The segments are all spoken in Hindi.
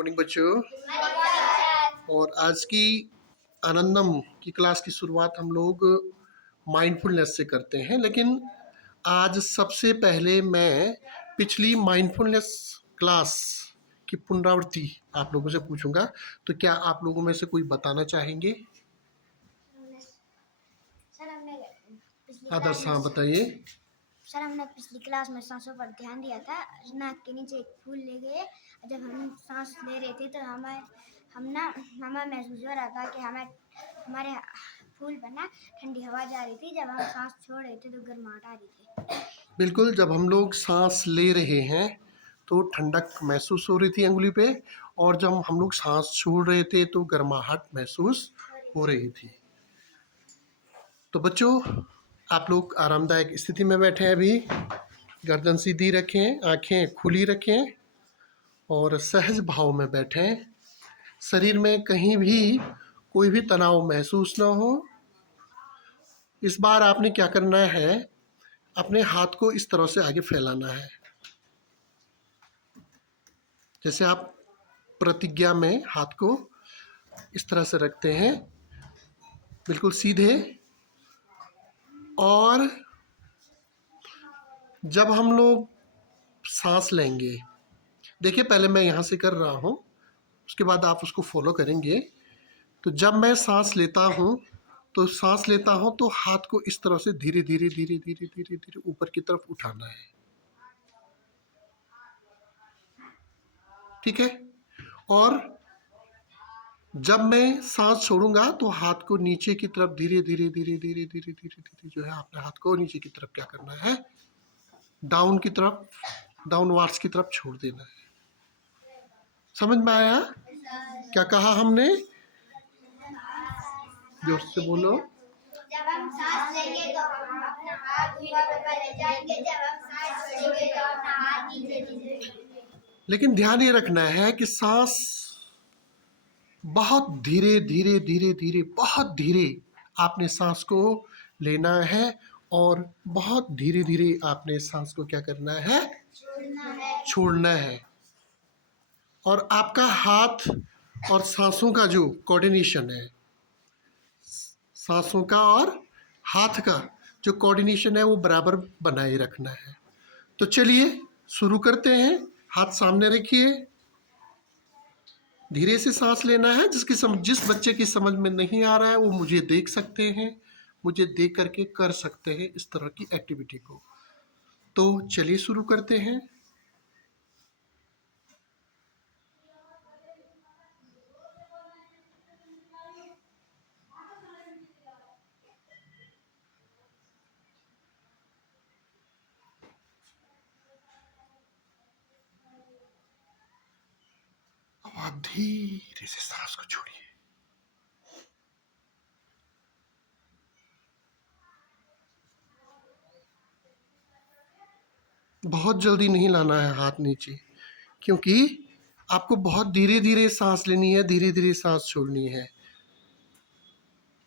मॉर्निंग बच्चों। और आज की आनंदम की क्लास की शुरुआत हम लोग माइंडफुलनेस से करते हैं, लेकिन आज सबसे पहले मैं पिछली माइंडफुलनेस क्लास की पुनरावृत्ति आप लोगों से पूछूंगा। तो क्या आप लोगों में से कोई बताना चाहेंगे? आदर्श, हाँ बताइए। सर, हमने पिछली क्लास में सांसों पर ध्यान दिया था। नाक के नीचे एक फूल ले गए। जब हम सांस ले रहे थे तो हमें महसूस हो रहा था कि हमारे फूल पर ना ठंडी हवा जा रही थी। जब हम सांस छोड़ रहे थे तो गर्माहट आ रही थी। बिल्कुल, जब हम लोग सांस ले रहे हैं तो ठंडक महसूस हो रही थी अंगुली पे, और जब हम लोग सांस छोड़ रहे थे तो गर्माहट महसूस हो रही थी। तो बच्चों, आप लोग आरामदायक स्थिति में बैठे हैं। अभी गर्दन सीधी रखें, आंखें खुली रखें और सहज भाव में बैठें। शरीर में कहीं भी कोई भी तनाव महसूस ना हो। इस बार आपने क्या करना है, अपने हाथ को इस तरह से आगे फैलाना है, जैसे आप प्रतिज्ञा में हाथ को इस तरह से रखते हैं, बिल्कुल सीधे। और जब हम लोग सांस लेंगे, देखिए पहले मैं यहाँ से कर रहा हूँ, उसके बाद आप उसको फॉलो करेंगे। तो जब मैं सांस लेता हूँ तो हाथ को इस तरह से धीरे धीरे धीरे धीरे धीरे धीरे ऊपर की तरफ उठाना है, ठीक है। और जब मैं सांस छोड़ूंगा तो हाथ को नीचे की तरफ धीरे धीरे धीरे धीरे धीरे धीरे धीरे जो है अपने हाथ को नीचे की तरफ क्या करना है, डाउन की तरफ, डाउनवर्ड्स की तरफ छोड़ देना है। समझ में आया? क्या कहा हमने? जोर से बोलो। जब हम सांस लेंगे तो हम अपना हाथ ऊपर ले जाएंगे। जब हम सांस छोड़ेंगे तो अपना हाथ नीचे नीचे। लेकिन ध्यान ये रखना है कि सांस बहुत धीरे धीरे धीरे धीरे, बहुत धीरे आपने सांस को लेना है, और बहुत धीरे धीरे आपने सांस को क्या करना है, छोड़ना है। और आपका हाथ और सांसों का जो कोऑर्डिनेशन है, सांसों का और हाथ का जो कोऑर्डिनेशन है वो बराबर बनाए रखना है। तो चलिए शुरू करते हैं। हाथ सामने रखिए, धीरे से सांस लेना है। जिस बच्चे की समझ में नहीं आ रहा है वो मुझे देख सकते हैं, मुझे देख करके कर सकते हैं इस तरह की एक्टिविटी को। तो चलिए शुरू करते हैं। अब आप धीरे से सांस को छोड़िए। बहुत जल्दी नहीं लाना है हाथ नीचे, क्योंकि आपको बहुत धीरे धीरे सांस लेनी है, धीरे धीरे सांस छोड़नी है।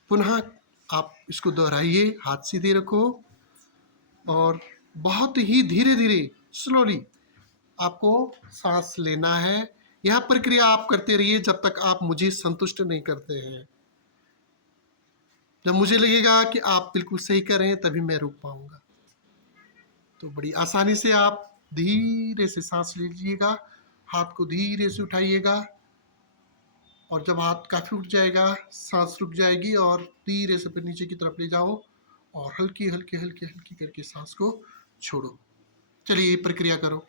पुनः आप इसको दोहराइए, हाथ सीधे रखो और बहुत ही धीरे धीरे स्लोली आपको सांस लेना है। यह प्रक्रिया आप करते रहिए जब तक आप मुझे संतुष्ट नहीं करते हैं। जब मुझे लगेगा कि आप बिल्कुल सही कर रहे हैं तभी मैं रुक पाऊंगा। तो बड़ी आसानी से आप धीरे से सांस लीजिएगा, हाथ को धीरे से उठाइएगा, और जब हाथ काफी उठ जाएगा सांस रुक जाएगी, और धीरे से फिर नीचे की तरफ ले जाओ और हल्की हल्की हल्की हल्की करके सांस को छोड़ो। चलिए ये प्रक्रिया करो।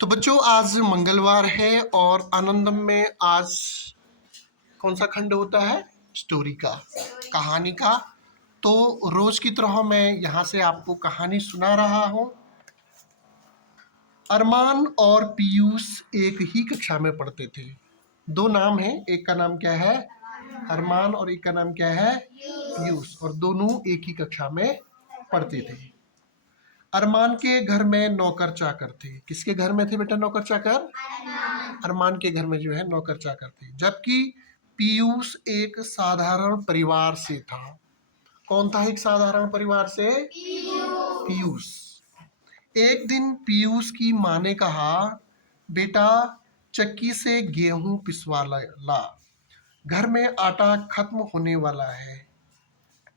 तो बच्चों, आज मंगलवार है और आनंदम में आज कौन सा खंड होता है? स्टोरी का, कहानी का। तो रोज की तरह मैं यहाँ से आपको कहानी सुना रहा हूँ। अरमान और पीयूष एक ही कक्षा में पढ़ते थे। दो नाम है, एक का नाम क्या है? अरमान और एक का नाम क्या है? पीयूष। और दोनों एक ही कक्षा में पढ़ते थे। अरमान के घर में नौकर चाकर थे। किसके घर में थे बेटा नौकर चाकर? अरमान के घर में जो है नौकर चाकर थे। जबकि पीयूष एक साधारण परिवार से था। कौन था एक साधारण परिवार से? पीयूष। एक दिन पीयूष की माँ ने कहा, बेटा चक्की से गेहूं पिसवा ला, घर में आटा खत्म होने वाला है।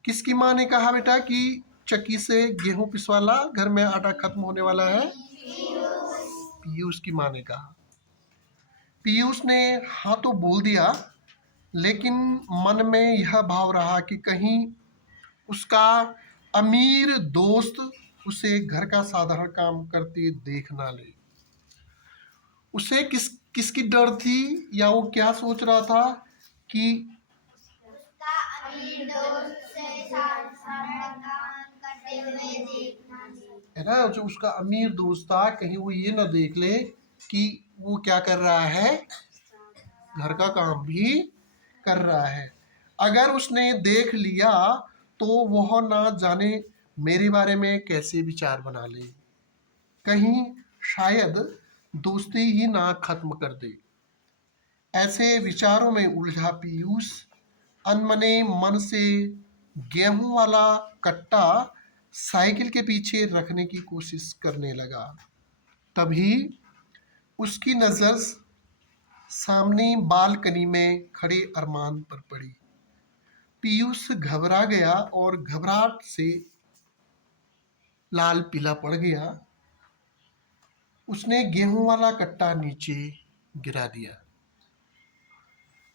किसकी माँ ने कहा बेटा कि चक्की से गेहूं पिसवा ला, घर में आटा खत्म होने वाला है? पीयूष की माँ ने कहा। पीयूष ने हाँ तो बोल दिया, लेकिन मन में यह भाव रहा कि कहीं उसका अमीर दोस्त उसे घर का साधारण काम करते देख ना ले। उसे किसकी डर थी, या वो क्या सोच रहा था कि उसका अमीर दोस्त से सारा काम करते हुए देखना है। है ना, जो उसका अमीर दोस्त था कहीं वो ये ना देख ले कि वो क्या कर रहा है, घर का काम भी कर रहा है। अगर उसने देख लिया तो वह ना जाने मेरे बारे में कैसे विचार बना ले, कहीं शायद दोस्ती ही ना खत्म कर दे। ऐसे विचारों में उलझा पीयूष अनमने मन से गेहूं वाला कट्टा साइकिल के पीछे रखने की कोशिश करने लगा। तभी उसकी नजर सामने बालकनी में खड़े अरमान पर पड़ी। पीयूष घबरा गया और घबराहट से लाल पीला पड़ गया। उसने गेहूं वाला कट्टा नीचे गिरा दिया।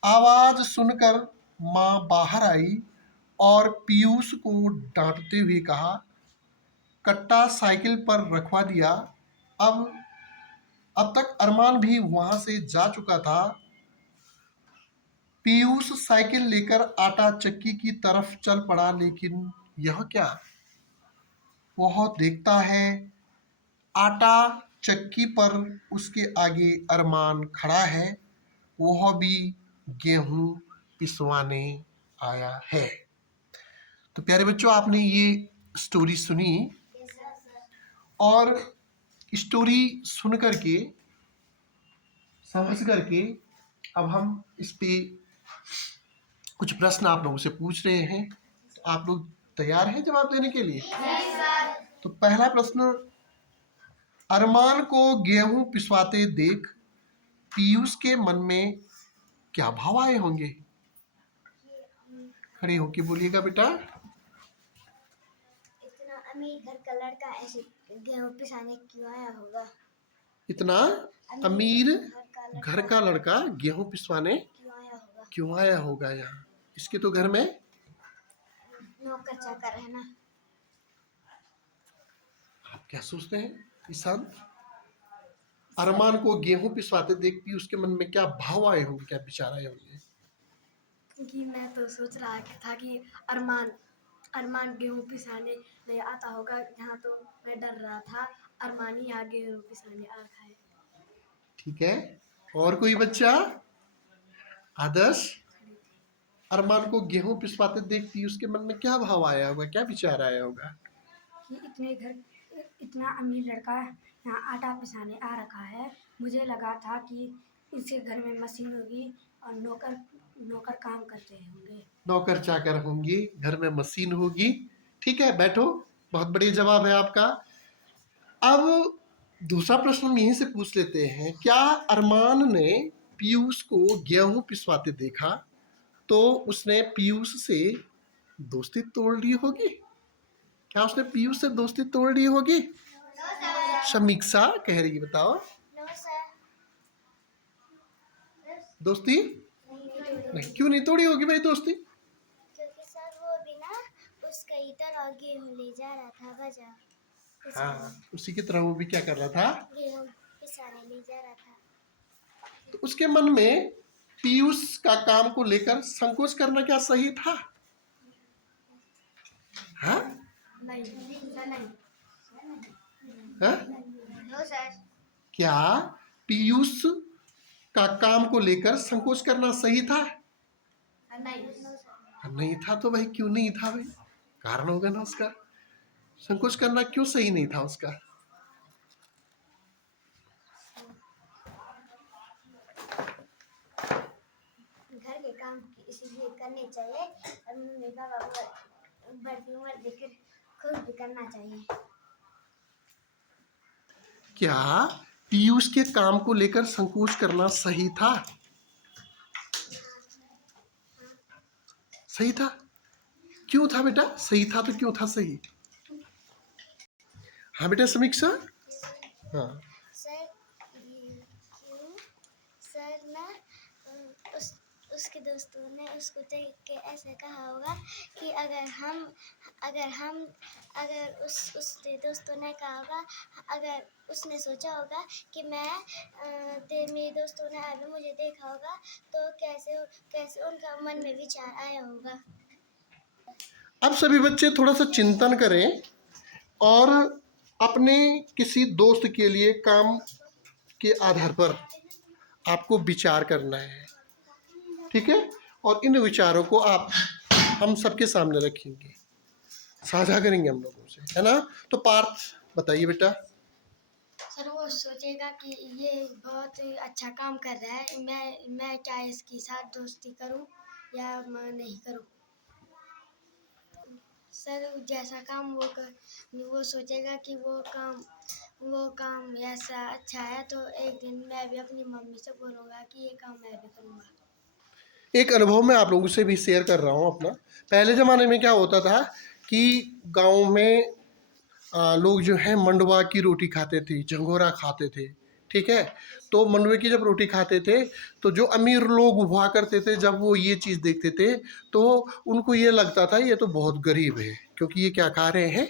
आवाज सुनकर माँ बाहर आई और पीयूष को डांटते हुए कहा, कट्टा साइकिल पर रखवा दिया। अब तक अरमान भी वहां से जा चुका था। पीयूष साइकिल लेकर आटा चक्की की तरफ चल पड़ा, लेकिन यह क्या, वह देखता है आटा चक्की पर उसके आगे अरमान खड़ा है, वह भी गेहूं पिसवाने आया है। तो प्यारे बच्चों, आपने ये स्टोरी सुनी, और स्टोरी सुन करके समझ करके अब हम इस पे कुछ प्रश्न आप लोगों से पूछ रहे हैं। तो आप लोग तैयार हैं जवाब देने के लिए? तो पहला प्रश्न, अरमान को गेहूं पिसवाते देख पीयूष के मन में क्या भाव आए होंगे? खड़े होके बोलिएगा बेटा। इतना अमीर घर का लड़का ऐसे गेहूं पिसाने क्यों आया होगा? इतना अमीर घर का लड़का गेहूं पिसवाने क्यों आया होगा यहाँ? इसके तो घर में नौकर चाकर है ना। आप क्या सोचते हैं ईशान? अरमान को गेहूं पिसवाते देख पीयूष के मन में क्या भाव आए होंगे, क्या विचार आए होंगे? कि मैं तो सोच रहा था कि अरमान गेहूं पिसाने नहीं आता होगा। यहाँ तो मैं डर रहा था अरमान ही यहाँ गेहूं पिसाने आ रखा है। ठीक है, और कोई बच्चा? आदर्श, अरमान को गेहूं पिसवाते देख पीयूष के मन में क्या भाव आया होगा, क्या विचार आया होगा? कि इतना अमीर लड़का यहाँ आटा पिसाने आ रखा है। मुझे लगा था कि इसके घर में मशीन होगी और नौकर काम करते होंगे। नौकर चाकर होंगे, घर में मशीन होगी। ठीक है, बैठो, बहुत बढ़िया जवाब है आपका। अब दूसरा प्रश्न हम यहीं से पूछ लेते हैं, क्या अरमान ने पीयूष को गेहूं पिसवाते देखा तो उसने पीयूष से दोस्ती तोड़ ली होगी? क्या उसने पीयूष से दोस्ती तोड़ ली होगी? समीक्षा कह रही है, बताओ। दोस्ती नहीं, क्यों नहीं तोड़ी होगी भाई दोस्ती? क्योंकि सर वो भी ना उसका ही तरह गेहूं ले जा रहा था बाजार। हाँ, उसी की तरह वो भी क्या कर रहा था? गेहूं पिसाने ले जा रहा था। तो उसके मन में पीयूष का काम को लेकर संकोच करना क्या सही था? हाँ? नहीं सर, नहीं। हाँ? No sir. क्या पीयूष का काम को लेकर संकोच करना सही था? नहीं था तो भाई क्यों नहीं था भाई? कारण होगा ना उसका। संकोच करना क्यों सही नहीं था उसका? घर के काम इसीलिए करने चाहिए और मम्मी पापा को बढ़ती उम्र देखकर खुद भी करना चाहिए। क्या पीयूष के काम को लेकर संकोच करना सही था? सही था। क्यों था बेटा? सही था तो क्यों था सही? हाँ बेटा समीक्षा। हाँ सर क्यों सर ना उसके दोस्तों ने उसको देख के ऐसे कहा होगा कि अगर उसके दोस्तों ने कहा होगा, अगर उसने सोचा होगा कि मेरे दोस्तों ने अगर मुझे देखा होगा तो कैसे उनका मन में विचार आया होगा। अब सभी बच्चे थोड़ा सा चिंतन करें और अपने किसी दोस्त के लिए काम के आधार पर आपको विचार करना है, ठीक है? और इन विचारों को आप हम सबके सामने रखेंगे, साझा करेंगे हम लोगों से, है ना? तो पार्थ बताइए बेटा। सर वो सोचेगा कि ये बहुत अच्छा काम कर रहा है, मैं क्या इसके साथ दोस्ती करूं या मैं नहीं करूं। सर जैसा काम वो सोचेगा कि वो काम ऐसा अच्छा है तो एक दिन मैं भी अपनी मम्मी से बोलूँगा कि ये काम मैं भी करूँगा। एक अनुभव मैं आप लोगों से भी शेयर कर रहा हूँ अपना। पहले ज़माने में क्या होता था कि गांव में लोग जो है मंडवा की रोटी खाते थे, झंगोरा खाते थे, ठीक है? तो मंडवे की जब रोटी खाते थे तो जो अमीर लोग हुआ करते थे, जब वो ये चीज़ देखते थे तो उनको ये लगता था ये तो बहुत गरीब है, क्योंकि ये क्या खा रहे हैं?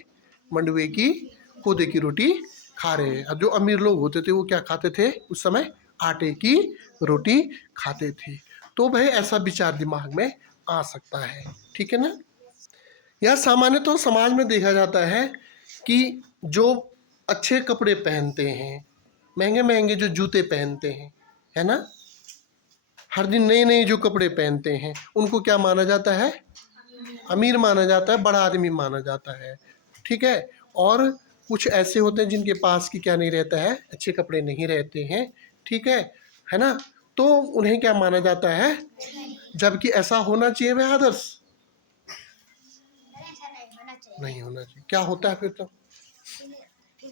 मंडवे की कोदे की रोटी खा रहे हैं। अब जो अमीर लोग होते थे वो क्या खाते थे उस समय? आटे की रोटी खाते थे। तो भाई ऐसा विचार दिमाग में आ सकता है, ठीक है ना? यह सामान्य तो समाज में देखा जाता है कि जो अच्छे कपड़े पहनते हैं, महंगे महंगे जो जूते पहनते हैं, है ना, हर दिन नए नए जो कपड़े पहनते हैं, उनको क्या माना जाता है? अमीर माना जाता है, बड़ा आदमी माना जाता है, ठीक है? और कुछ ऐसे होते हैं जिनके पास की क्या नहीं रहता है, अच्छे कपड़े नहीं रहते हैं, ठीक है ना? तो उन्हें क्या माना जाता है? जबकि ऐसा होना चाहिए वह आदर्श नहीं होना चाहिए। क्या होता है फिर? तो फिर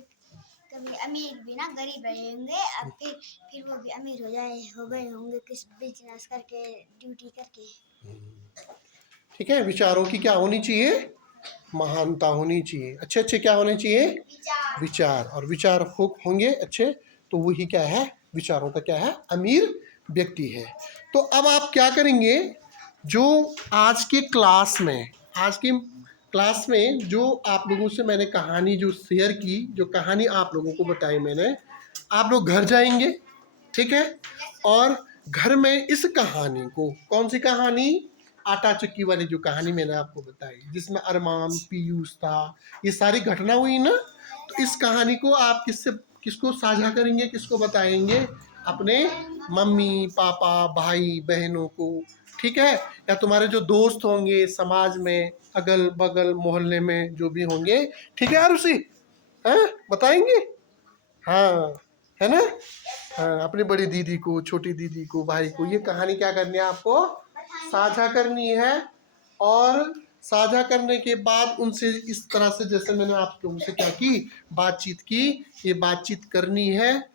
कभी अमीर भी ना गरीब रहे होंगे, अब फिर वो भी अमीर हो गए होंगे किस बिजनेस करके, ड्यूटी करके। ठीक है, विचारों की क्या होनी चाहिए? महानता होनी चाहिए। अच्छे अच्छे क्या होने चाहिए? विचार। और विचार होंगे अच्छे तो वही क्या है? विचारों का क्या है? अमीर व्यक्ति है। तो अब आप क्या करेंगे? जो आज की क्लास में जो आप लोगों से मैंने कहानी जो शेयर की, जो कहानी आप लोगों को बताई मैंने, आप लोग घर जाएंगे, ठीक है? और घर में इस कहानी को, कौन सी कहानी? आटा चक्की वाली जो कहानी मैंने आपको बताई, जिसमें अरमान, पीयूष था, ये सारी घटना हुई ना, तो इस कहानी को आप किसको साझा करेंगे, किसको बताएंगे? अपने मम्मी पापा भाई बहनों को, ठीक है? या तुम्हारे जो दोस्त होंगे समाज में, अगल बगल मोहल्ले में जो भी होंगे, ठीक है यार उसी बताएंगे, हाँ, है ना? हाँ, अपनी बड़ी दीदी को, छोटी दीदी को, भाई को, ये कहानी क्या करनी है आपको? साझा करनी है। और साझा करने के बाद उनसे इस तरह से, जैसे मैंने आप लोगों से क्या की, बातचीत की, ये बातचीत करनी है,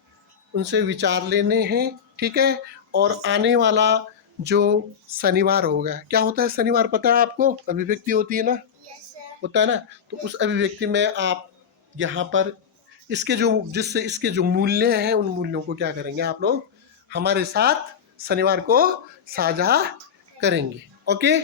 उनसे विचार लेने हैं, ठीक है? और आने वाला जो शनिवार होगा, क्या होता है शनिवार पता है आपको? अभिव्यक्ति होती है ना, होता है ना? तो उस अभिव्यक्ति में आप यहाँ पर इसके जो मूल्य हैं, उन मूल्यों को क्या करेंगे आप लोग? हमारे साथ शनिवार को साझा करेंगे। ओके।